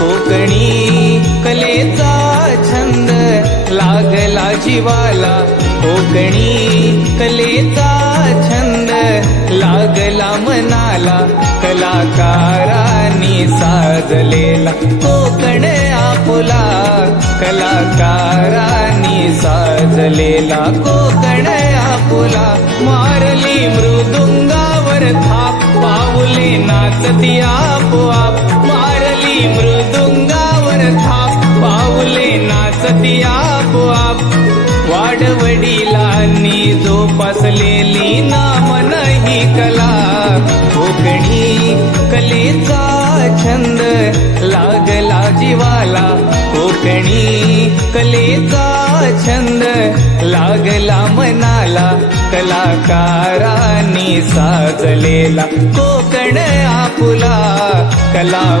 कोकणी कलेचा छंद लागला जीवाला. कोकणी कलेचा छंद लागला मनाला. कलाकारांनी साजलेला कोकण आपुला. कलाकारांनी साजलेला कोकण आपुला. मारली मृदुंगावर थाप पाऊले नाचती आपोआप. मारली मृ नाचती आपोआप. वाडवडिलांनी जोपासलेली नामन ही कला. कोकणी कलेचा छंद लागला जीवाला. कोकणी कलेचा छंद लागला मनाला. कलाकारांनी साजलेला कोकण आपुला. कला